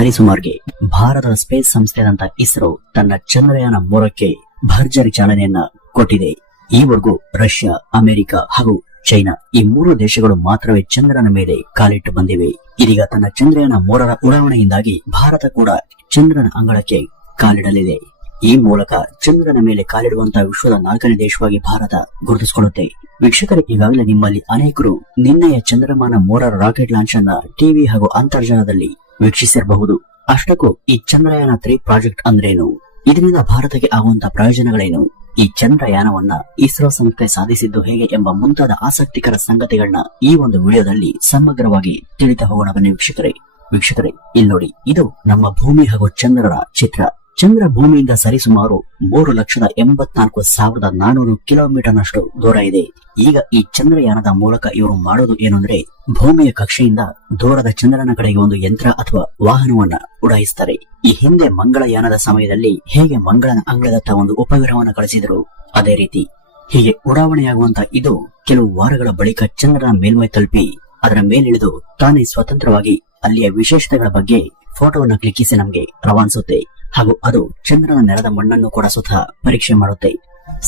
ಸರಿಸುಮಾರಿಗೆ ಭಾರತದ ಸ್ಪೇಸ್ ಸಂಸ್ಥೆಯಾದಂತ ಇಸ್ರೋ ತನ್ನ ಚಂದ್ರಯಾನ 3ಕ್ಕೆ ಭರ್ಜರಿ ಚಾಲನೆಯನ್ನ ಕೊಟ್ಟಿದೆ. ಈವರೆಗೂ ರಷ್ಯಾ, ಅಮೆರಿಕ ಹಾಗೂ ಚೈನಾ ಈ 3 ದೇಶಗಳು ಮಾತ್ರವೇ ಚಂದ್ರನ ಮೇಲೆ ಕಾಲಿಟ್ಟು ಬಂದಿವೆ. ಇದೀಗ ತನ್ನ ಚಂದ್ರಯಾನ 3ರ ಉಡಾವಣೆಯಿಂದಾಗಿ ಭಾರತ ಕೂಡ ಚಂದ್ರನ ಅಂಗಳಕ್ಕೆ ಕಾಲಿಡಲಿದೆ. ಈ ಮೂಲಕ ಚಂದ್ರನ ಮೇಲೆ ಕಾಲಿಡುವಂತಹ ವಿಶ್ವದ 4ನೇ ದೇಶವಾಗಿ ಭಾರತ ಗುರುತಿಸಿಕೊಳ್ಳುತ್ತೆ. ವೀಕ್ಷಕರೇ, ಈಗಾಗಲೇ ನಿಮ್ಮಲ್ಲಿ ಅನೇಕರು ನಿನ್ನೆಯ ಚಂದ್ರಮಾನ 3ರ ರಾಕೆಟ್ ಲಾಂಚ್ ಅನ್ನ ಟಿವಿ ಹಾಗೂ ಅಂತರ್ಜಾಲದಲ್ಲಿ ವೀಕ್ಷಿಸಿರಬಹುದು. ಅಷ್ಟಕ್ಕೂ ಈ ಚಂದ್ರಯಾನ 3 ಪ್ರಾಜೆಕ್ಟ್ ಅಂದ್ರೇನು, ಇದರಿಂದ ಭಾರತಕ್ಕೆ ಆಗುವಂತಹ ಪ್ರಯೋಜನಗಳೇನು, ಈ ಚಂದ್ರಯಾನವನ್ನ ಇಸ್ರೋ ಸಂಸ್ಥೆ ಸಾಧಿಸಿದ್ದು ಹೇಗೆ ಎಂಬ ಮುಂತಾದ ಆಸಕ್ತಿಕರ ಸಂಗತಿಗಳನ್ನ ಈ ಒಂದು ವಿಡಿಯೋದಲ್ಲಿ ಸಮಗ್ರವಾಗಿ ತಿಳಿತಾ ಹೋಗೋಣ ಬನ್ನಿ ವೀಕ್ಷಕರೇ. ಇಲ್ಲಿ ನೋಡಿ, ಇದು ನಮ್ಮ ಭೂಮಿ ಹಾಗೂ ಚಂದ್ರರ ಚಿತ್ರ. ಚಂದ್ರ ಭೂಮಿಯಿಂದ ಸರಿಸುಮಾರು 3,84,400 ಕಿಲೋಮೀಟರ್ನಷ್ಟು ದೂರ ಇದೆ. ಈಗ ಈ ಚಂದ್ರಯಾನದ ಮೂಲಕ ಇವರು ಮಾಡೋದು ಏನು ಅಂದ್ರೆ, ಭೂಮಿಯ ಕಕ್ಷೆಯಿಂದ ದೂರದ ಚಂದ್ರನ ಕಡೆಗೆ ಒಂದು ಯಂತ್ರ ಅಥವಾ ವಾಹನವನ್ನ ಉಡಾಯಿಸ್ತಾರೆ. ಈ ಹಿಂದೆ ಮಂಗಳಯಾನದ ಸಮಯದಲ್ಲಿ ಹೇಗೆ ಮಂಗಳನ ಅಂಗಳದತ್ತ ಒಂದು ಉಪಗ್ರಹವನ್ನು ಕಳಿಸಿದ್ರು, ಅದೇ ರೀತಿ ಹೀಗೆ ಉಡಾವಣೆಯಾಗುವಂತ ಇದು ಕೆಲವು ವಾರಗಳ ಬಳಿಕ ಚಂದ್ರನ ಮೇಲ್ಮೈ ತಲುಪಿ ಅದರ ಮೇಲಿಳಿದು ತಾನೇ ಸ್ವತಂತ್ರವಾಗಿ ಅಲ್ಲಿಯ ವಿಶೇಷತೆಗಳ ಬಗ್ಗೆ ಫೋಟೋವನ್ನು ಕ್ಲಿಕ್ಕಿಸಿ ನಮಗೆ ರವಾನಿಸುತ್ತೆ. ಹಾಗೂ ಅದು ಚಂದ್ರನ ನೆಲದ ಮಣ್ಣನ್ನು ಕೂಡ ಸ್ವತಃ ಪರೀಕ್ಷೆ ಮಾಡುತ್ತೆ.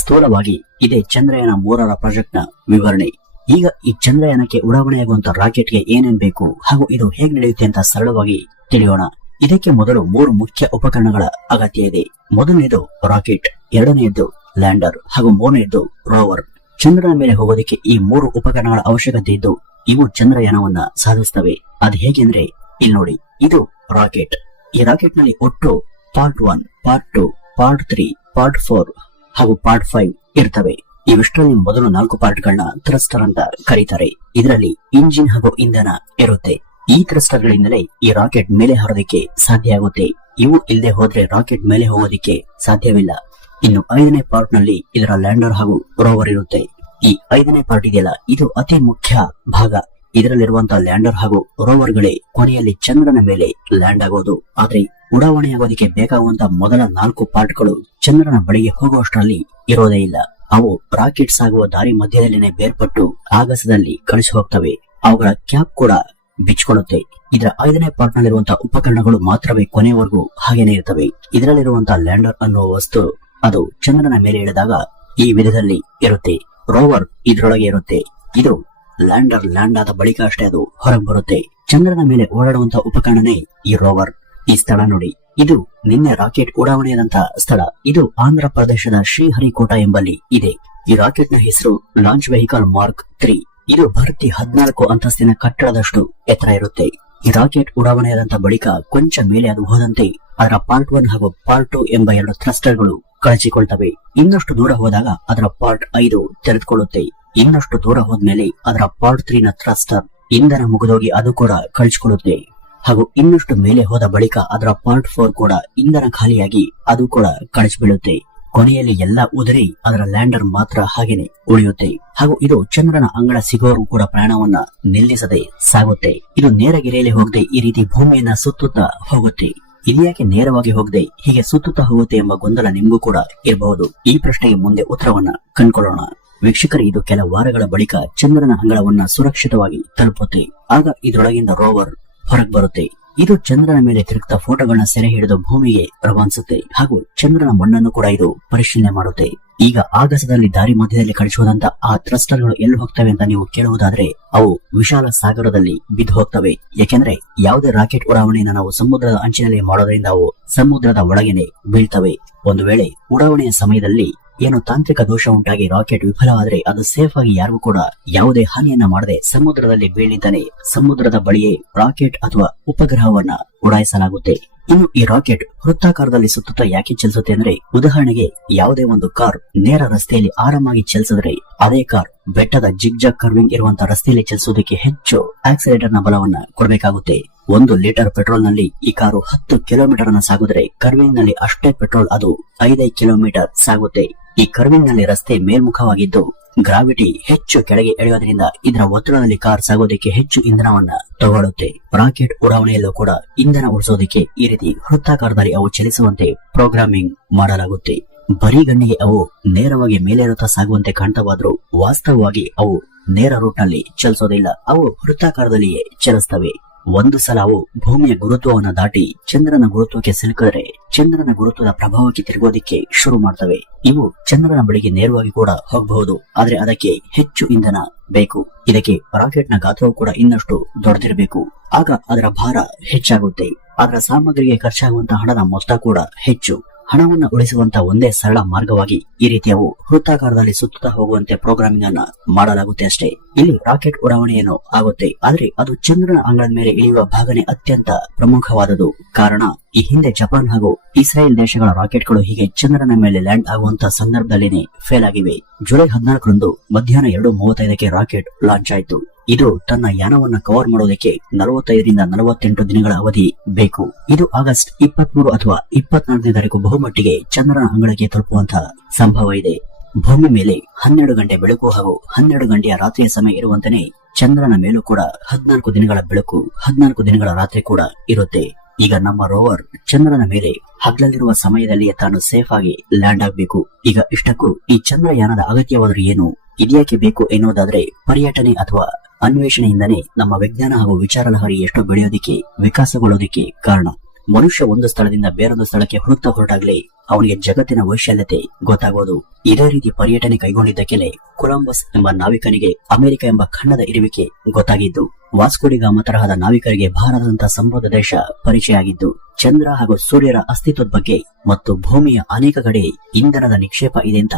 ಸ್ಥೂಲವಾಗಿ ಇದೇ ಚಂದ್ರಯಾನ 3ರ ಪ್ರಾಜೆಕ್ಟ್ ನ ವಿವರಣೆ. ಈಗ ಈ ಚಂದ್ರಯಾನಕ್ಕೆ ಉಡಾವಣೆಯಾಗುವಂತಹ ರಾಕೆಟ್ಗೆ ಏನೇನ್ ಬೇಕು ಹಾಗೂ ಇದು ಹೇಗೆ ನಡೆಯುತ್ತೆ ಅಂತ ಸರಳವಾಗಿ ತಿಳಿಯೋಣ. ಇದಕ್ಕೆ ಮೊದಲು 3 ಮುಖ್ಯ ಉಪಕರಣಗಳ ಅಗತ್ಯ ಇದೆ. ಮೊದಲನೇದು ರಾಕೆಟ್, ಎರಡನೆಯದ್ದು ಲ್ಯಾಂಡರ್ ಹಾಗೂ ಮೂರನೆಯದ್ದು ರೋವರ್. ಚಂದ್ರನ ಮೇಲೆ ಹೋಗೋದಕ್ಕೆ ಈ 3 ಉಪಕರಣಗಳ ಅವಶ್ಯಕತೆ ಇದ್ದು ಇವು ಚಂದ್ರಯಾನವನ್ನ ಸಾಧಿಸುತ್ತವೆ. ಅದು ಹೇಗೆಂದ್ರೆ, ಇಲ್ಲಿ ನೋಡಿ, ಇದು ರಾಕೆಟ್. ಈ ರಾಕೆಟ್ ನಲ್ಲಿ ಒಟ್ಟು ಪಾರ್ಟ್ 1, ಪಾರ್ಟ್ 2, ಪಾರ್ಟ್ 3, ಪಾರ್ಟ್ 4 ಹಾಗೂ ಪಾರ್ಟ್ 5 ಇರ್ತವೆ. ಇವಿಷ್ಟರಲ್ಲಿ ಮೊದಲು 4 ಪಾರ್ಟ್ಗಳನ್ನ ಥ್ರಸ್ಟರ್ ಅಂತ ಕರೀತಾರೆ. ಇದರಲ್ಲಿ ಇಂಜಿನ್ ಹಾಗೂ ಇಂಧನ ಇರುತ್ತೆ. ಈ ಥ್ರಸ್ಟರ್ ಗಳಿಂದಲೇ ಈ ರಾಕೆಟ್ ಮೇಲೆ ಹಾರೋದಕ್ಕೆ ಸಾಧ್ಯ ಆಗುತ್ತೆ. ಇವು ಇಲ್ಲದೆ ಹೋದ್ರೆ ರಾಕೆಟ್ ಮೇಲೆ ಹೋಗೋದಿಕ್ಕೆ ಸಾಧ್ಯವಿಲ್ಲ. ಇನ್ನು 5ನೇ ಪಾರ್ಟ್ ನಲ್ಲಿ ಇದರ ಲ್ಯಾಂಡರ್ ಹಾಗೂ ರೋವರ್ ಇರುತ್ತೆ. ಈ 5ನೇ ಪಾರ್ಟ್ ಇದೆಯಲ್ಲ, ಇದು ಅತಿ ಮುಖ್ಯ ಭಾಗ. ಇದರಲ್ಲಿರುವಂತಹ ಲ್ಯಾಂಡರ್ ಹಾಗೂ ರೋವರ್ ಗಳೇ ಕೊನೆಯಲ್ಲಿ ಚಂದ್ರನ ಮೇಲೆ ಲ್ಯಾಂಡ್ ಆಗೋದು. ಆದ್ರೆ ಉಡಾವಣೆಯಾಗೋದಕ್ಕೆ ಬೇಕಾಗುವಂತಹ ಮೊದಲ 4 ಪಾರ್ಟ್ಗಳು ಚಂದ್ರನ ಬಳಿಗೆ ಹೋಗುವಷ್ಟರಲ್ಲಿ ಇರೋದೇ ಇಲ್ಲ. ಅವು ರಾಕೆಟ್ ಸಾಗುವ ದಾರಿ ಮಧ್ಯದಲ್ಲಿನೇ ಬೇರ್ಪಟ್ಟು ಆಗಸದಲ್ಲಿ ಕಳಿಸಿ ಹೋಗ್ತವೆ. ಅವುಗಳ ಕ್ಯಾಪ್ ಕೂಡ ಬಿಚ್ಕೊಳ್ಳುತ್ತೆ. ಇದರ 5ನೇ ಪಾರ್ಟ್ ನಲ್ಲಿರುವಂತಹ ಉಪಕರಣಗಳು ಮಾತ್ರವೇ ಕೊನೆವರೆಗೂ ಹಾಗೇನೆ ಇರ್ತವೆ. ಇದರಲ್ಲಿರುವಂತಹ ಲ್ಯಾಂಡರ್ ಅನ್ನುವ ವಸ್ತು ಅದು ಚಂದ್ರನ ಮೇಲೆ ಇಳಿದಾಗ ಈ ವಿಧದಲ್ಲಿ ಇರುತ್ತೆ. ರೋವರ್ ಇದರೊಳಗೆ ಇರುತ್ತೆ. ಇದು ಲ್ಯಾಂಡರ್ ಲ್ಯಾಂಡ್ ಆದ ಬಳಿಕ ಅಷ್ಟೇ ಅದು ಹೊರಗೆ ಬರುತ್ತೆ. ಚಂದ್ರನ ಮೇಲೆ ಓಡಾಡುವಂತಹ ಉಪಕರಣನೇ ಈ ರೋವರ್. ಈ ಸ್ಥಳ ನೋಡಿ, ಇದು ನಿನ್ನೆ ರಾಕೆಟ್ ಉಡಾವಣೆಯಾದಂತಹ ಸ್ಥಳ. ಇದು ಆಂಧ್ರ ಪ್ರದೇಶದ ಶ್ರೀಹರಿಕೋಟ ಎಂಬಲ್ಲಿ ಇದೆ. ಈ ರಾಕೆಟ್ ನ ಹೆಸರು ಲಾಂಚ್ ವೆಹಿಕಲ್ ಮಾರ್ಕ್ 3. ಇದು ಭರ್ತಿ 14 ಅಂತಸ್ತಿನ ಕಟ್ಟಡದಷ್ಟು ಎತ್ತರ ಇರುತ್ತೆ. ಈ ರಾಕೆಟ್ ಉಡಾವಣೆಯಾದಂತಹ ಬಳಿಕ ಕೊಂಚ ಮೇಲೆ ಅದು ಹೋದಂತೆ ಅದರ ಪಾರ್ಟ್ 1 ಹಾಗೂ ಪಾರ್ಟ್ 2 ಎಂಬ 2 ಥ್ರಸ್ಟರ್ ಗಳು ಕಳಚಿಕೊಳ್ತವೆ. ಇನ್ನಷ್ಟು ದೂರ ಹೋದಾಗ ಅದರ ಪಾರ್ಟ್ 5 ತೆರೆದುಕೊಳ್ಳುತ್ತೆ. ಇನ್ನಷ್ಟು ದೂರ ಹೋದ್ಮೇಲೆ ಅದರ ಪಾರ್ಟ್ 3 ನ ಥ್ರಸ್ಟರ್ ಇಂಧನ ಮುಗಿದೋಗಿ ಅದು ಕೂಡ ಕಳಚಿಕೊಳ್ಳುತ್ತೆ. ಹಾಗೂ ಇನ್ನಷ್ಟು ಮೇಲೆ ಹೋದ ಬಳಿಕ ಅದರ ಪಾರ್ಟ್ 4 ಕೂಡ ಇಂಧನ ಖಾಲಿಯಾಗಿ ಅದು ಕೂಡ ಕಳಚಿ ಬೀಳುತ್ತೆ. ಕೊನೆಯಲ್ಲಿ ಎಲ್ಲ ಉದುರಿ ಅದರ ಲ್ಯಾಂಡರ್ ಮಾತ್ರ ಹಾಗೇನೆ ಉಳಿಯುತ್ತೆ. ಹಾಗೂ ಇದು ಚಂದ್ರನ ಅಂಗಳ ಸಿಗೋರು ಕೂಡ ಪ್ರಯಾಣವನ್ನ ನಿಲ್ಲಿಸದೆ ಸಾಗುತ್ತೆ. ಇದು ನೇರಗೆರೆಯಲ್ಲಿ ಹೋಗದೆ ಈ ರೀತಿ ಭೂಮಿಯನ್ನ ಸುತ್ತುತ್ತಾ ಹೋಗುತ್ತೆ. ಇದ್ಯಾಕೆ ನೇರವಾಗಿ ಹೋಗದೆ ಹೀಗೆ ಸುತ್ತುತ್ತಾ ಹೋಗುತ್ತೆ ಎಂಬ ಗೊಂದಲ ನಿಮಗೂ ಕೂಡ ಇರಬಹುದು. ಈ ಪ್ರಶ್ನೆಗೆ ಮುಂದೆ ಉತ್ತರವನ್ನ ಕಂಡುಕೊಳ್ಳೋಣ. ವೀಕ್ಷಕರೇ, ಇದು ಕೆಲ ವಾರಗಳ ಬಳಿಕ ಚಂದ್ರನ ಅಂಗಳವನ್ನ ಸುರಕ್ಷಿತವಾಗಿ ತಲುಪುತ್ತೆ. ಆಗ ಇದರೊಳಗಿಂದ ರೋವರ್ ಹೊರಗೆ ಬರುತ್ತೆ. ಇದು ಚಂದ್ರನ ಮೇಲೆ ತಿರುಗ್ತಾ ಫೋಟೋಗಳನ್ನ ಸೆರೆ ಹಿಡಿದು ಭೂಮಿಗೆ ರವಾನಿಸುತ್ತೆ. ಹಾಗೂ ಚಂದ್ರನ ಮಣ್ಣನ್ನು ಕೂಡ ಇದು ಪರಿಶೀಲನೆ ಮಾಡುತ್ತೆ. ಈಗ ಆಗಸದಲ್ಲಿ ದಾರಿ ಮಧ್ಯದಲ್ಲಿ ಕಳಿಸುವುದಂತ ಆ ಥ್ರಸ್ಟರ್ಗಳು ಎಲ್ಲಿ ಹೋಗ್ತವೆ ಅಂತ ನೀವು ಕೇಳುವುದಾದ್ರೆ, ಅವು ವಿಶಾಲ ಸಾಗರದಲ್ಲಿ ಬಿದ್ದು ಹೋಗ್ತವೆ. ಯಾಕೆಂದ್ರೆ ಯಾವುದೇ ರಾಕೆಟ್ ಉಡಾವಣೆಯನ್ನು ನಾವು ಸಮುದ್ರದ ಅಂಚಿನಲ್ಲಿ ಮಾಡೋದ್ರಿಂದ ಅವು ಸಮುದ್ರದ ಒಳಗೇನೆ ಬೀಳ್ತವೆ. ಒಂದು ವೇಳೆ ಉಡಾವಣೆಯ ಸಮಯದಲ್ಲಿ ಏನು ತಾಂತ್ರಿಕ ದೋಷ ಉಂಟಾಗಿ ರಾಕೆಟ್ ವಿಫಲವಾದ್ರೆ ಅದು ಸೇಫ್ ಆಗಿ ಯಾರಿಗೂ ಕೂಡ ಯಾವುದೇ ಹಾನಿಯನ್ನ ಮಾಡದೆ ಸಮುದ್ರದಲ್ಲಿ ಬೀಳಿದ್ದಾನೆ ಸಮುದ್ರದ ಬಳಿಯೇ ರಾಕೆಟ್ ಅಥವಾ ಉಪಗ್ರಹವನ್ನ ಉಡಾಯಿಸಲಾಗುತ್ತೆ. ಇನ್ನು ಈ ರಾಕೆಟ್ ವೃತ್ತಾಕಾರದಲ್ಲಿ ಸುತ್ತುತ್ತಾ ಯಾಕೆ ಚಲಿಸುತ್ತೆ ಅಂದ್ರೆ, ಉದಾಹರಣೆಗೆ ಯಾವುದೇ ಒಂದು ಕಾರ್ ನೇರ ರಸ್ತೆಯಲ್ಲಿ ಆರಾಮಾಗಿ ಚಲಿಸಿದ್ರೆ ಅದೇ ಕಾರ್ ಬೆಟ್ಟದ ಜಿಗ್ಜಾಗ್ ಕರ್ವಿಂಗ್ ಇರುವಂತಹ ರಸ್ತೆಯಲ್ಲಿ ಚಲಿಸೋದಕ್ಕೆ ಹೆಚ್ಚು ಆಕ್ಸಿಲೇಟರ್ ನ ಬಲವನ್ನ ಕೊಡಬೇಕಾಗುತ್ತೆ. 1 ಲೀಟರ್ ಪೆಟ್ರೋಲ್ ನಲ್ಲಿ ಈ ಕಾರು 10 ಕಿಲೋಮೀಟರ್ ಅನ್ನ ಸಾಗಿದ್ರೆ ಕರ್ವಿಂಗ್ ನಲ್ಲಿ ಅಷ್ಟೇ ಪೆಟ್ರೋಲ್ ಅದು 5 ಕಿಲೋಮೀಟರ್ ಸಾಗುತ್ತೆ. ಈ ಕರ್ವಿಂಗ್ ನಲ್ಲಿ ರಸ್ತೆ ಮೇಲ್ಮುಖವಾಗಿದ್ದು ಗ್ರಾವಿಟಿ ಹೆಚ್ಚು ಕೆಳಗೆ ಎಳೆಯೋದ್ರಿಂದ ಇದರ ಒತ್ತಡದಲ್ಲಿ ಕಾರ್ ಸಾಗೋದಕ್ಕೆ ಹೆಚ್ಚು ಇಂಧನವನ್ನ ತಗೊಳ್ಳುತ್ತೆ. ರಾಕೆಟ್ ಉಡಾವಣೆಯಲ್ಲೂ ಕೂಡ ಇಂಧನ ಉಳಿಸೋದಕ್ಕೆ ಈ ರೀತಿ ವೃತ್ತಾಕಾರದಲ್ಲಿ ಅವು ಚಲಿಸುವಂತೆ ಪ್ರೋಗ್ರಾಮಿಂಗ್ ಮಾಡಲಾಗುತ್ತೆ. ಬರಿಗಣ್ಣಿಗೆ ಅವು ನೇರವಾಗಿ ಮೇಲೇರುತ್ತಾ ಸಾಗುವಂತೆ ಕಾಣ್ತವಾದ್ರೂ ವಾಸ್ತವವಾಗಿ ಅವು ನೇರ ರೂಟ್ ನಲ್ಲಿ ಚಲಿಸೋದಿಲ್ಲ. ಅವು ವೃತ್ತಾಕಾರದಲ್ಲಿಯೇ ಚಲಿಸ್ತವೆ. ಒಂದು ಸಲ ಅವು ಭೂಮಿಯ ಗುರುತ್ವವನ್ನು ದಾಟಿ ಚಂದ್ರನ ಗುರುತ್ವಕ್ಕೆ ಸಿಲುಕಿದರೆ ಚಂದ್ರನ ಗುರುತ್ವದ ಪ್ರಭಾವಕ್ಕೆ ತಿರುಗೋದಿಕ್ಕೆ ಶುರು ಮಾಡ್ತವೆ. ಇವು ಚಂದ್ರನ ಬಳಿಗೆ ನೇರವಾಗಿ ಕೂಡ ಹೋಗಬಹುದು, ಆದ್ರೆ ಅದಕ್ಕೆ ಹೆಚ್ಚು ಇಂಧನ ಬೇಕು. ಇದಕ್ಕೆ ರಾಕೆಟ್ ನ ಗಾತ್ರವು ಕೂಡ ಇನ್ನಷ್ಟು ದೊಡ್ಡದಿರಬೇಕು. ಆಗ ಅದರ ಭಾರ ಹೆಚ್ಚಾಗುತ್ತೆ. ಅದರ ಸಾಮಗ್ರಿಗೆ ಖರ್ಚಾಗುವಂತಹ ಹಣದ ಮೊತ್ತ ಕೂಡ ಹೆಚ್ಚು. ಹಣವನ್ನು ಉಳಿಸುವಂತ ಒಂದೇ ಸರಳ ಮಾರ್ಗವಾಗಿ ಈ ರೀತಿಯವು ವೃತ್ತಾಕಾರದಲ್ಲಿ ಸುತ್ತುತ್ತಾ ಹೋಗುವಂತೆ ಪ್ರೋಗ್ರಾಮಿಂಗ್ ಅನ್ನ ಮಾಡಲಾಗುತ್ತೆ ಅಷ್ಟೇ. ಇಲ್ಲಿ ರಾಕೆಟ್ ಉಡಾವಣೆಯನ್ನು ಆಗುತ್ತೆ, ಆದ್ರೆ ಅದು ಚಂದ್ರನ ಅಂಗಳದ ಮೇಲೆ ಇಳಿಯುವ ಭಾಗನೇ ಅತ್ಯಂತ ಪ್ರಮುಖವಾದದ್ದು. ಕಾರಣ ಈ ಹಿಂದೆ ಜಪಾನ್ ಹಾಗೂ ಇಸ್ರೇಲ್ ದೇಶಗಳ ರಾಕೆಟ್ಗಳು ಹೀಗೆ ಚಂದ್ರನ ಮೇಲೆ ಲ್ಯಾಂಡ್ ಆಗುವಂತಹ ಸಂದರ್ಭದಲ್ಲಿನೇ ಫೇಲ್ ಆಗಿವೆ. ಜುಲೈ 14ರಂದು ಮಧ್ಯಾಹ್ನ 2:35ಕ್ಕೆ ರಾಕೆಟ್ ಲಾಂಚ್ ಆಯಿತು. ಇದು ತನ್ನ ಯಾನವನ್ನ ಕವರ್ ಮಾಡೋದಕ್ಕೆ 45 ರಿಂದ 48 ದಿನಗಳ ಅವಧಿ ಬೇಕು. ಇದು ಆಗಸ್ಟ್ 23 ಅಥವಾ 24ನೇ ತಾರೀಕು ಬಹುಮಟ್ಟಿಗೆ ಚಂದ್ರನ ಅಂಗಳಕ್ಕೆ ತಲುಪುವಂತಹ ಸಂಭವ ಇದೆ. ಭೂಮಿ ಮೇಲೆ 12 ಗಂಟೆ ಬೆಳಕು ಹಾಗೂ 12 ಗಂಟೆಯ ರಾತ್ರಿಯ ಸಮಯ ಇರುವಂತೆಯೇ ಚಂದ್ರನ ಮೇಲೂ ಕೂಡ 14 ದಿನಗಳ ಬೆಳಕು 14 ದಿನಗಳ ರಾತ್ರಿ ಕೂಡ ಇರುತ್ತೆ. ಈಗ ನಮ್ಮ ರೋವರ್ ಚಂದ್ರನ ಮೇಲೆ ಹಗಲಲ್ಲಿರುವ ಸಮಯದಲ್ಲಿಯೇ ತಾನು ಸೇಫ್ ಆಗಿ ಲ್ಯಾಂಡ್ ಆಗಬೇಕು. ಈಗ ಇಷ್ಟಕ್ಕೂ ಈ ಚಂದ್ರಯಾನದ ಅಗತ್ಯವಾದರೂ ಏನು, ಇದ್ಯಾಕೆ ಬೇಕು ಎನ್ನುವುದಾದ್ರೆ ಪರ್ಯಟನೆ ಅಥವಾ ಅನ್ವೇಷಣೆಯಿಂದನೇ ನಮ್ಮ ವಿಜ್ಞಾನ ಹಾಗೂ ವಿಚಾರ ಲಹರಿ ಎಷ್ಟು ಬೆಳೆಯೋದಿಕ್ಕೆ ವಿಕಾಸಗೊಳ್ಳೋದಿಕ್ಕೆ ಕಾರಣ. ಮನುಷ್ಯ ಒಂದು ಸ್ಥಳದಿಂದ ಬೇರೊಂದು ಸ್ಥಳಕ್ಕೆ ಹುಡುಕ್ತಾ ಹೊರಟಾಗ್ಲೇ ಅವನಿಗೆ ಜಗತ್ತಿನ ವೈಶಾಲ್ಯತೆ ಗೊತ್ತಾಗೋದು. ಇದೇ ರೀತಿ ಪರ್ಯಟನೆ ಕೈಗೊಂಡಿದ್ದಕ್ಕೆಲೆ ಕೊಲಂಬಸ್ ಎಂಬ ನಾವಿಕನಿಗೆ ಅಮೆರಿಕ ಎಂಬ ಖಂಡದ ಇರುವಿಕೆ ಗೊತ್ತಾಗಿದ್ದು, ವಾಸ್ಕೋಡಿಗಾಮ ತರಹದ ನಾವಿಕರಿಗೆ ಭಾರತದಂತಹ ಸಮೃದ್ಧ ದೇಶ ಪರಿಚಯ ಆಗಿದ್ದು, ಚಂದ್ರ ಹಾಗೂ ಸೂರ್ಯರ ಅಸ್ತಿತ್ವದ ಬಗ್ಗೆ ಮತ್ತು ಭೂಮಿಯ ಅನೇಕ ಕಡೆ ಇಂಧನದ ನಿಕ್ಷೇಪ ಇದೆ ಅಂತ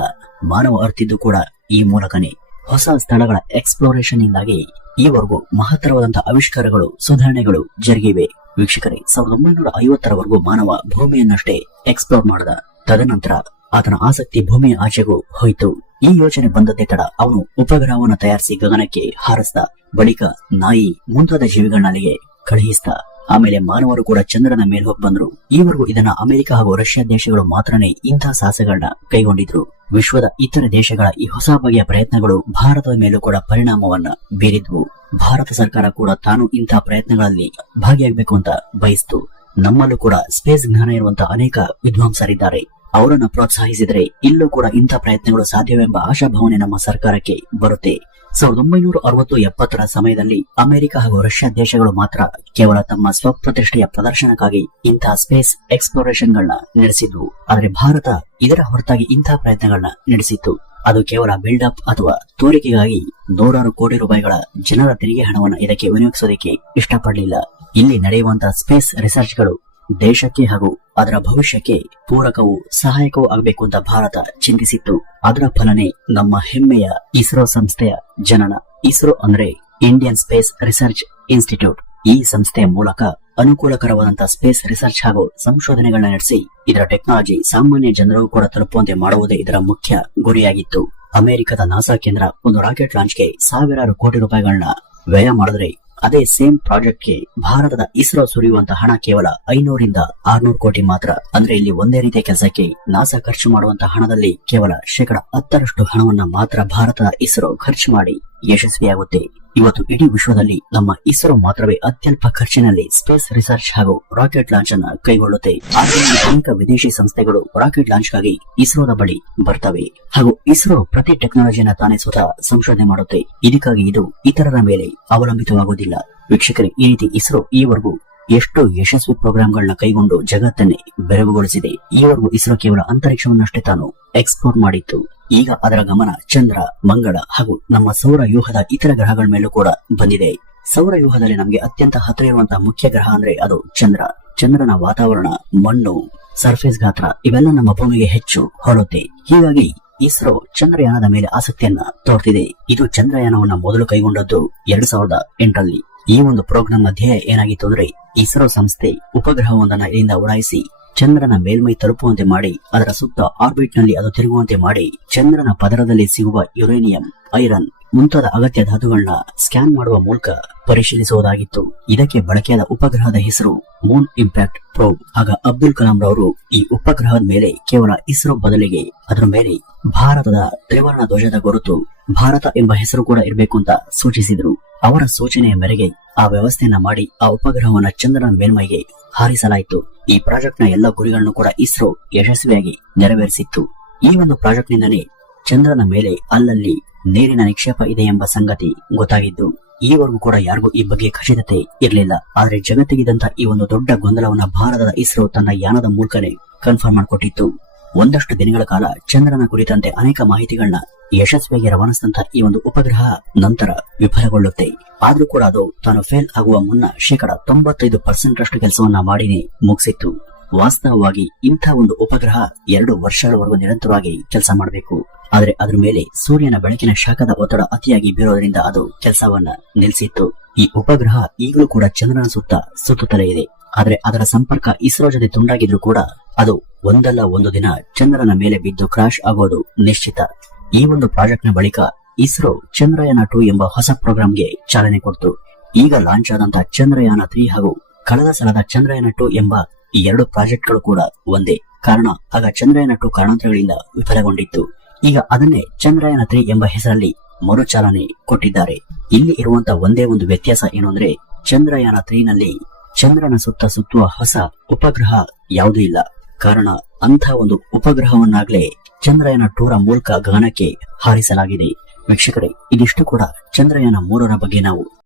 ಮಾನವ ಅರ್ತಿದ್ದು ಕೂಡ ಈ ಮೂಲಕನೇ. ಹೊಸ ಸ್ಥಳಗಳ ಎಕ್ಸ್ಪ್ಲೋರೇಷನ್ ಇಂದಾಗಿ ಈವರೆಗೂ ಮಹತ್ತರವಾದಂತಹ ಆವಿಷ್ಕಾರಗಳು ಸುಧಾರಣೆಗಳು ಜರುಗಿವೆ. ವೀಕ್ಷಕರೇ, 1950ರವರೆಗೂ ಮಾನವ ಭೂಮಿಯನ್ನಷ್ಟೇ ಎಕ್ಸ್ಪ್ಲೋರ್ ಮಾಡಿದ. ತದನಂತರ ಆತನ ಆಸಕ್ತಿ ಭೂಮಿಯ ಆಚೆಗೂ ಹೋಯಿತು. ಈ ಯೋಚನೆ ಬಂದದ್ದೇ ತಡ ಅವನು ಉಪಗ್ರಹವನ್ನು ತಯಾರಿಸಿ ಗಗನಕ್ಕೆ ಹಾರಿಸಿದ. ಬಳಿಕ ನಾಯಿ ಮುಂತಾದ ಜೀವಿಗಳನ್ನ ಅಲ್ಲಿಗೆ ಕಳುಹಿಸಿದ. ಆಮೇಲೆ ಮಾನವರು ಕೂಡ ಚಂದ್ರನ ಮೇಲೆ ಹೋಗಿ ಬಂದ್ರು. ಈವರೆಗೂ ಇದನ್ನ ಅಮೆರಿಕ ಹಾಗೂ ರಷ್ಯಾ ದೇಶಗಳು ಮಾತ್ರನೇ ಇಂತಹ ಸಾಹಸಗಳನ್ನ ಕೈಗೊಂಡಿದ್ರು. ವಿಶ್ವದ ಇತರ ದೇಶಗಳ ಈ ಹೊಸ ಬಗೆಯ ಪ್ರಯತ್ನಗಳು ಭಾರತದ ಮೇಲೂ ಕೂಡ ಪರಿಣಾಮವನ್ನ ಬೀರಿದ್ವು. ಭಾರತ ಸರ್ಕಾರ ಕೂಡ ತಾನು ಇಂತಹ ಪ್ರಯತ್ನಗಳಲ್ಲಿ ಭಾಗಿಯಾಗಬೇಕು ಅಂತ ಬಯಸ್ತು. ನಮ್ಮಲ್ಲೂ ಕೂಡ ಸ್ಪೇಸ್ ಜ್ಞಾನ ಇರುವಂತಹ ಅನೇಕ ವಿದ್ವಾಂಸರಿದ್ದಾರೆ. ಅವರನ್ನ ಪ್ರೋತ್ಸಾಹಿಸಿದರೆ ಇಲ್ಲೂ ಕೂಡ ಇಂತಹ ಪ್ರಯತ್ನಗಳು ಸಾಧ್ಯವೆಂಬ ಆಶಾಭಾವನೆ ನಮ್ಮ ಸರ್ಕಾರಕ್ಕೆ ಬರುತ್ತೆ. 1960-70ರ ಸಮಯದಲ್ಲಿ ಅಮೆರಿಕ ಹಾಗೂ ರಷ್ಯಾ ದೇಶಗಳು ಮಾತ್ರ ಕೇವಲ ತಮ್ಮ ಸ್ವಪ್ರತಿಷ್ಠೆಯ ಪ್ರದರ್ಶನಕ್ಕಾಗಿ ಇಂತಹ ಸ್ಪೇಸ್ ಎಕ್ಸ್ಪ್ಲೋರೇಷನ್ ಗಳನ್ನ ನಡೆಸಿದ್ವು. ಆದರೆ ಭಾರತ ಇದರ ಹೊರತಾಗಿ ಇಂತಹ ಪ್ರಯತ್ನಗಳನ್ನ ನಡೆಸಿತ್ತು. ಅದು ಕೇವಲ ಬಿಲ್ಡಪ್ ಅಥವಾ ತೋರಿಕೆಗಾಗಿ ನೂರಾರು ಕೋಟಿ ರೂಪಾಯಿಗಳ ಜನರ ತೆರಿಗೆ ಹಣವನ್ನು ಇದಕ್ಕೆ ವಿನಿಯೋಗಿಸೋದಕ್ಕೆ ಇಷ್ಟಪಡಲಿಲ್ಲ. ಇಲ್ಲಿ ನಡೆಯುವಂತಹ ಸ್ಪೇಸ್ ರಿಸರ್ಚ್ಗಳು ದೇಶಕ್ಕೆ ಹಾಗೂ ಅದರ ಭವಿಷ್ಯಕ್ಕೆ ಪೂರಕವೂ ಸಹಾಯಕವೂ ಆಗಬೇಕು ಅಂತ ಭಾರತ ಚಿಂತಿಸಿತ್ತು. ಅದರ ಫಲನೇ ನಮ್ಮ ಹೆಮ್ಮೆಯ ಇಸ್ರೋ ಸಂಸ್ಥೆಯ ಜನನ. ಇಸ್ರೋ ಅಂದ್ರೆ ಇಂಡಿಯನ್ ಸ್ಪೇಸ್ ರಿಸರ್ಚ್ ಇನ್ಸ್ಟಿಟ್ಯೂಟ್. ಈ ಸಂಸ್ಥೆಯ ಮೂಲಕ ಅನುಕೂಲಕರವಾದಂತಹ ಸ್ಪೇಸ್ ರಿಸರ್ಚ್ ಹಾಗೂ ಸಂಶೋಧನೆಗಳನ್ನ ನಡೆಸಿ ಇದರ ಟೆಕ್ನಾಲಜಿ ಸಾಮಾನ್ಯ ಜನರಿಗೂ ಕೂಡ ತಲುಪುವಂತೆ ಮಾಡುವುದೇ ಇದರ ಮುಖ್ಯ ಗುರಿಯಾಗಿತ್ತು. ಅಮೆರಿಕದ ನಾಸಾ ಕೇಂದ್ರ ಒಂದು ರಾಕೆಟ್ ಲಾಂಚ್ಗೆ ಸಾವಿರಾರು ಕೋಟಿ ರೂಪಾಯಿಗಳನ್ನ ವ್ಯಯ ಮಾಡಿದ್ರೆ, ಅದೇ ಸೇಮ್ ಪ್ರಾಜೆಕ್ಟ್ಗೆ ಭಾರತದ ಇಸ್ರೋ ಸುರಿಯುವಂತಹ ಹಣ ಕೇವಲ 500 ರಿಂದ 600 ಕೋಟಿ ಮಾತ್ರ. ಅಂದ್ರೆ ಇಲ್ಲಿ ಒಂದೇ ರೀತಿಯ ಕೆಲಸಕ್ಕೆ ನಾಸಾ ಖರ್ಚು ಮಾಡುವಂತಹ ಹಣದಲ್ಲಿ ಕೇವಲ 10% ಹಣವನ್ನ ಮಾತ್ರ ಭಾರತದ ಇಸ್ರೋ ಖರ್ಚು ಮಾಡಿ ಯಶಸ್ವಿಯಾಗುತ್ತೆ. ಇವತ್ತು ಇಡೀ ವಿಶ್ವದಲ್ಲಿ ನಮ್ಮ ಇಸ್ರೋ ಮಾತ್ರವೇ ಅತ್ಯಲ್ಪ ಖರ್ಚಿನಲ್ಲಿ ಸ್ಪೇಸ್ ರಿಸರ್ಚ್ ಹಾಗೂ ರಾಕೆಟ್ ಲಾಂಚ್ ಅನ್ನ ಕೈಗೊಳ್ಳುತ್ತೆ. ಆದ್ದರಿಂದ ಅನೇಕ ವಿದೇಶಿ ಸಂಸ್ಥೆಗಳು ರಾಕೆಟ್ ಲಾಂಚ್ ಗಾಗಿ ಇಸ್ರೋದ ಬಳಿ ಬರ್ತವೆ ಹಾಗೂ ಇಸ್ರೋ ಪ್ರತಿ ಟೆಕ್ನಾಲಜಿಯನ್ನ ತಾನೇ ಸ್ವತಃ ಸಂಶೋಧನೆ ಮಾಡುತ್ತೆ. ಇದಕ್ಕಾಗಿ ಇದು ಇತರರ ಮೇಲೆ ಅವಲಂಬಿತವಾಗುವುದಿಲ್ಲ. ವೀಕ್ಷಕರೇ, ಈ ರೀತಿ ಇಸ್ರೋ ಈವರೆಗೂ ಎಷ್ಟು ಯಶಸ್ವಿ ಪ್ರೋಗ್ರಾಂಗಳನ್ನ ಕೈಗೊಂಡು ಜಗತ್ತನ್ನೇ ಬೆರಗುಗೊಳಿಸಿದೆ. ಈವರೆಗೂ ಇಸ್ರೋ ಕೇವಲ ಅಂತರಿಕ್ಷವನ್ನಷ್ಟೇ ತಾನು ಎಕ್ಸ್ಪ್ಲೋರ್ ಮಾಡಿತ್ತು. ಈಗ ಅದರ ಗಮನ ಚಂದ್ರ, ಮಂಗಳ ಹಾಗೂ ನಮ್ಮ ಸೌರ ವ್ಯೂಹದ ಇತರ ಗ್ರಹಗಳ ಮೇಲೂ ಕೂಡ ಬಂದಿದೆ. ಸೌರ ವ್ಯೂಹದಲ್ಲಿ ನಮಗೆ ಅತ್ಯಂತ ಹತ್ತಿರ ಇರುವಂತಹ ಮುಖ್ಯ ಗ್ರಹ ಅಂದ್ರೆ ಅದು ಚಂದ್ರ. ಚಂದ್ರನ ವಾತಾವರಣ, ಮಣ್ಣು, ಸರ್ಫೇಸ್ ಗಾತ್ರ ಇವೆಲ್ಲ ನಮ್ಮ ಭೂಮಿಗೆ ಹೆಚ್ಚು ಹೋಲುತ್ತೆ. ಹೀಗಾಗಿ ಇಸ್ರೋ ಚಂದ್ರಯಾನದ ಮೇಲೆ ಆಸಕ್ತಿಯನ್ನ ತೋರ್ತಿದೆ. ಇದು ಚಂದ್ರಯಾನವನ್ನ ಮೊದಲು ಕೈಗೊಂಡದ್ದು 2008ರಲ್ಲಿ. ಈ ಒಂದು ಪ್ರೋಗ್ರಾಂ ಮಧ್ಯೆ ಏನಾಗಿತ್ತು ಅಂದ್ರೆ, ಇಸ್ರೋ ಸಂಸ್ಥೆ ಉಪಗ್ರಹವೊಂದನ್ನ ಇಲ್ಲಿಂದ ಉಡಾಯಿಸಿ ಚಂದ್ರನ ಮೇಲ್ಮೈ ತಲುಪುವಂತೆ ಮಾಡಿ ಅದರ ಸುತ್ತ ಆರ್ಬಿಟ್ ನಲ್ಲಿ ಅದು ತಿರುಗುವಂತೆ ಮಾಡಿ ಚಂದ್ರನ ಪದರದಲ್ಲಿ ಸಿಗುವ ಯುರೇನಿಯಂ, ಐರನ್ ಮುಂತಾದ ಅಗತ್ಯ ಧಾತುಗಳನ್ನ ಸ್ಕ್ಯಾನ್ ಮಾಡುವ ಮೂಲಕ ಪರಿಶೀಲಿಸುವುದಾಗಿತ್ತು. ಇದಕ್ಕೆ ಬಳಕೆಯಾದ ಉಪಗ್ರಹದ ಹೆಸರು ಮೂನ್ ಇಂಪ್ಯಾಕ್ಟ್ ಪ್ರೋಬ್. ಆಗ ಅಬ್ದುಲ್ ಕಲಾಂ ರವರು ಈ ಉಪಗ್ರಹದ ಮೇಲೆ ಕೇವಲ ಇಸ್ರೋ ಬದಲಿಗೆ ಅದರ ಮೇಲೆ ಭಾರತದ ತ್ರಿವರ್ಣ ಧ್ವಜದ ಗುರುತು ಭಾರತ ಎಂಬ ಹೆಸರು ಕೂಡ ಇರಬೇಕು ಅಂತ ಸೂಚಿಸಿದ್ರು. ಅವರ ಸೂಚನೆಯ ಮೇರೆಗೆ ಆ ವ್ಯವಸ್ಥೆಯನ್ನ ಮಾಡಿ ಆ ಉಪಗ್ರಹವನ್ನ ಚಂದ್ರನ ಮೇಲ್ಮೈಗೆ ಹಾರಿಸಲಾಯಿತು. ಈ ಪ್ರಾಜೆಕ್ಟ್ ನ ಎಲ್ಲ ಗುರಿಗಳನ್ನು ಕೂಡ ಇಸ್ರೋ ಯಶಸ್ವಿಯಾಗಿ ನೆರವೇರಿಸಿತ್ತು. ಈ ಒಂದು ಪ್ರಾಜೆಕ್ಟ್ ನಿಂದನೇ ಚಂದ್ರನ ಮೇಲೆ ಅಲ್ಲಲ್ಲಿ ನೀರಿನ ನಿಕ್ಷೇಪ ಇದೆ ಎಂಬ ಸಂಗತಿ ಗೊತ್ತಾಗಿದ್ದು. ಈವರೆಗೂ ಕೂಡ ಯಾರಿಗೂ ಈ ಬಗ್ಗೆ ಖಚಿತತೆ ಇರಲಿಲ್ಲ. ಆದ್ರೆ ಜಗತ್ತಿಗಿದ್ದಂತ ಈ ಒಂದು ದೊಡ್ಡ ಗೊಂದಲವನ್ನ ಭಾರತದ ಇಸ್ರೋ ತನ್ನ ಯಾನದ ಮೂಲಕನೇ ಕನ್ಫರ್ಮ್ ಮಾಡಿಕೊಟ್ಟಿತ್ತು. ಒಂದಷ್ಟು ದಿನಗಳ ಕಾಲ ಚಂದ್ರನ ಕುರಿತಂತೆ ಅನೇಕ ಮಾಹಿತಿಗಳನ್ನ ಯಶಸ್ವಿಯಾಗಿ ರವಾನಿಸಿದಂತ ಈ ಒಂದು ಉಪಗ್ರಹ ನಂತರ ವಿಫಲಗೊಳ್ಳುತ್ತೆ. ಆದ್ರೂ ಕೂಡ ಅದು ತಾನು ಫೇಲ್ ಆಗುವ ಮುನ್ನ 95% ರಷ್ಟು ಕೆಲಸವನ್ನ ಮಾಡಿನೇ ಮುಗಿಸಿತ್ತು. ವಾಸ್ತವವಾಗಿ ಇಂಥ ಒಂದು ಉಪಗ್ರಹ 2 ವರ್ಷಗಳವರೆಗೂ ನಿರಂತರವಾಗಿ ಕೆಲಸ ಮಾಡಬೇಕು. ಆದ್ರೆ ಅದ್ರ ಮೇಲೆ ಸೂರ್ಯನ ಬೆಳಕಿನ ಶಾಖದ ಒತ್ತಡ ಅತಿಯಾಗಿ ಬೀರೋದ್ರಿಂದ ಅದು ಕೆಲಸವನ್ನ ನಿಲ್ಲಿಸಿತ್ತು. ಈ ಉಪಗ್ರಹ ಈಗಲೂ ಕೂಡ ಚಂದ್ರನ ಸುತ್ತ ಸುತ್ತುತ್ತಲೇ ಇದೆ. ಆದ್ರೆ ಅದರ ಸಂಪರ್ಕ ಇಸ್ರೋ ಜೊತೆ ತುಂಡಾಗಿದ್ರು ಕೂಡ ಅದು ಒಂದಲ್ಲ ಒಂದು ದಿನ ಚಂದ್ರನ ಮೇಲೆ ಬಿದ್ದು ಕ್ರಾಶ್ ಆಗೋದು ನಿಶ್ಚಿತ. ಈ ಒಂದು ಪ್ರಾಜೆಕ್ಟ್ ನ ಬಳಿಕ ಇಸ್ರೋ ಚಂದ್ರಯಾನ 2 ಎಂಬ ಹೊಸ ಪ್ರೋಗ್ರಾಂಗೆ ಚಾಲನೆ ಕೊಡ್ತು. ಈಗ ಲಾಂಚ್ ಆದಂತಹ ಚಂದ್ರಯಾನ 3 ಹಾಗೂ ಕಳೆದ ಸಲದ ಚಂದ್ರಯಾನ 2 ಎಂಬ ಈ 2 ಪ್ರಾಜೆಕ್ಟ್ಗಳು ಕೂಡ ಒಂದೇ. ಕಾರಣ ಆಗ ಚಂದ್ರಯಾನ 2 ಕಾರಣಾಂತರಗಳಿಂದ ವಿಫಲಗೊಂಡಿತ್ತು. ಈಗ ಅದನ್ನೇ ಚಂದ್ರಯಾನ 3 ಎಂಬ ಹೆಸರಲ್ಲಿ ಮರುಚಾಲನೆ ಕೊಟ್ಟಿದ್ದಾರೆ. ಇಲ್ಲಿ ಇರುವಂತಹ ಒಂದೇ ಒಂದು ವ್ಯತ್ಯಾಸ ಏನು ಅಂದ್ರೆ ಚಂದ್ರಯಾನ 3 ನಲ್ಲಿ ಚಂದ್ರನ ಸುತ್ತ ಸುತ್ತುವ ಹೊಸ ಉಪಗ್ರಹ ಯಾವುದೂ ಇಲ್ಲ. ಕಾರಣ ಅಂಥ ಒಂದು ಉಪಗ್ರಹವನ್ನಾಗ್ಲೇ ಚಂದ್ರಯಾನ 2 ರ ಮೂಲಕ ಗಗನಕ್ಕೆ ಹಾರಿಸಲಾಗಿದೆ. ವೀಕ್ಷಕರೇ, ಇದಿಷ್ಟು ಕೂಡ ಚಂದ್ರಯಾನ 3 ರ ಬಗ್ಗೆ ನಾವು